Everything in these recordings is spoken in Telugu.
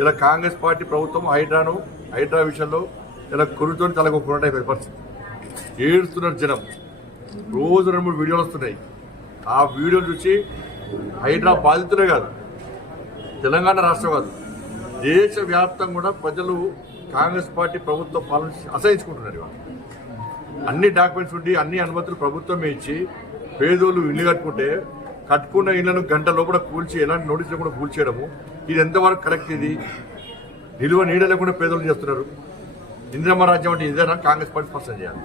ఇలా కాంగ్రెస్ పార్టీ ప్రభుత్వం హైడ్రాను హైడ్రా విషయంలో ఇలా కురుతో తలగొక్కున్నట్టు అయిపోయింది పరిస్థితి. ఏడుస్తున్నారు జనం. రోజు రెండు మూడు వీడియోలు వస్తున్నాయి. ఆ వీడియోలు చూసి హైడ్రా బాధితులే కాదు. తెలంగాణ రాష్ట్రం కాదు. దేశవ్యాప్తంగా కూడా ప్రజలు కాంగ్రెస్ పార్టీ ప్రభుత్వం పాలన అసహించుకుంటున్నారు ఇవాళ. అన్ని డాక్యుమెంట్స్ ఉండి అన్ని అనుమతులు ప్రభుత్వమే ఇచ్చి పేదోళ్ళు ఇల్లు కట్టుకుంటే కట్టుకున్న ఇళ్ళను గంట లోపల కూల్చి ఎలాంటి నోటీస్ లేకుండా కూల్చేయడము? ఇది ఎంతవరకు కరెక్ట్ ఇది? నిలువ నీడ లేకుండా పేదలు చేస్తున్నారు. ఇందిరమ్మ రాజ్యం అంటే ఇదేనా? కాంగ్రెస్ పార్టీ స్పష్టం చేయాలి.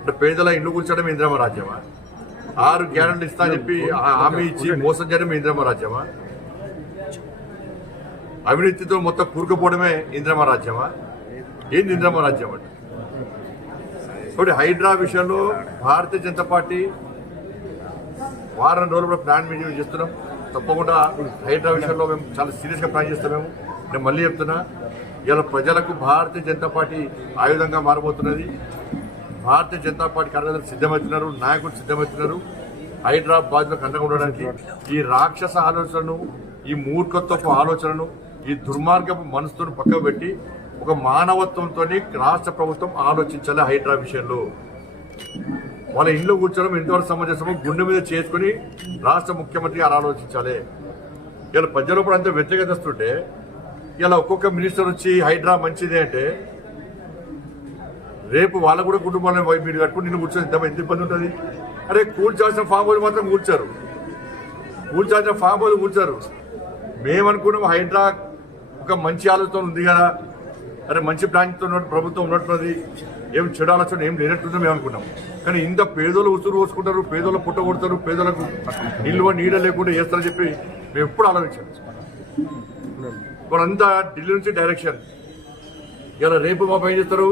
అంటే పేదల ఇల్లు కూల్చడం ఇందిరమ్మ రాజ్యమా? ఆరు గ్యారెంటీ ఇస్తా చెప్పి హామీ ఇచ్చి మోసం చేయడం ఇందిరమ్మ రాజ్యమా? అవినీతితో మొత్తం కూరుకుపోవడమే ఇందిరమ్మ రాజ్యమా? ఏంది ఇందిరమ్మ రాజ్యం అంటే? కాబట్టి హైడ్రా విషయంలో భారతీయ జనతా పార్టీ వారం రోజులు కూడా ప్లాన్ మీటింగ్ చేస్తున్నాం. తప్పకుండా హైడ్రా విషయంలో మేము చాలా సీరియస్గా ప్లాన్ చేస్తాం మేము నేను మళ్ళీ చెప్తున్నా ఇలా ప్రజలకు భారతీయ జనతా పార్టీ ఆయుధంగా మారబోతున్నది. భారతీయ జనతా పార్టీ కార్యకర్తలు సిద్ధమవుతున్నారు నాయకులు సిద్ధమవుతున్నారు. హైదరాబాద్లో కండగా ఉండడానికి ఈ రాక్షస ఆలోచనను ఈ మూర్ఖత్వపు ఆలోచనను ఈ దుర్మార్గపు మనసును పక్కకు పెట్టి ఒక మానవత్వంతో రాష్ట్ర ప్రభుత్వం ఆలోచించాలి హైడ్రా విషయంలో. వాళ్ళ ఇంట్లో కూర్చోవడం ఎంతవరకు సమంజసమో గుండె మీద చేసుకుని రాష్ట్ర ముఖ్యమంత్రి గారు ఆలోచించాలి. ఇలా ప్రజలు కూడా అంత వ్యతిరేకతస్తుంటే ఇలా ఒక్కొక్క మినిస్టర్ వచ్చి హైడ్రా మంచిదే అంటే రేపు వాళ్ళ కూడా కుటుంబాలను మీరు కట్టుకుని నిన్ను కూర్చొని ఎంత ఎంత ఇబ్బంది ఉంటుంది. అరే కూల్చాల్సిన ఫామ్ హౌస్ మాత్రం కూర్చారు కూల్చాల్సిన ఫామ్ హౌస్ కూర్చారు మేమనుకున్నాం హైడ్రా ఒక మంచి ఆలోచన ఉంది కదా. అరే మంచి ప్లాన్తో ఉన్నట్టు ప్రభుత్వం ఉన్నట్టున్నది ఏం చెడు ఆలోచన ఏం లేనట్టుందో మేము అనుకున్నాం. కానీ ఇంత పేదోళ్ళు ఉసురు పోసుకుంటారు పేదోళ్ళు పుట్ట కొడతారు పేదలకు నిల్వ నీడ లేకుండా చేస్తారని చెప్పి మేము ఎప్పుడు ఆలోచించాం వాళ్ళంతా ఢిల్లీ నుంచి డైరెక్షన్. ఇలా రేపు మా పని చేస్తారు?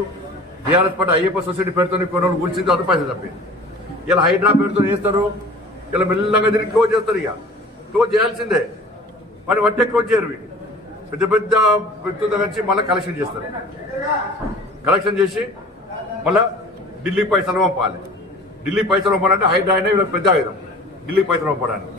బీఆర్ఎస్ పార్టీ అయ్యప్ప సొసైటీ పేరుతో కొన్ని రోజులు గురించి అది పైసలు తప్పింది ఇలా హైడ్రా పేరుతో చేస్తారు? ఇలా మెల్లగా తిరిగి క్లోజ్ చేస్తారు ఇక. క్లోజ్ చేయాల్సిందే. మరి వట్టే క్లోజ్ చేయరు వీళ్ళు పెద్ద పెద్ద వ్యక్తుల దగ్గర నుంచి మళ్ళీ కలెక్షన్ చేస్తారు. కలెక్షన్ చేసి మళ్ళా ఢిల్లీ పైసలు పంపాలి. ఢిల్లీ పైసలు పంపాలంటే హైడ్రా అయినా వీళ్ళకి పెద్ద ఆయుధం. ఢిల్లీ పైసలు పంపడానికి.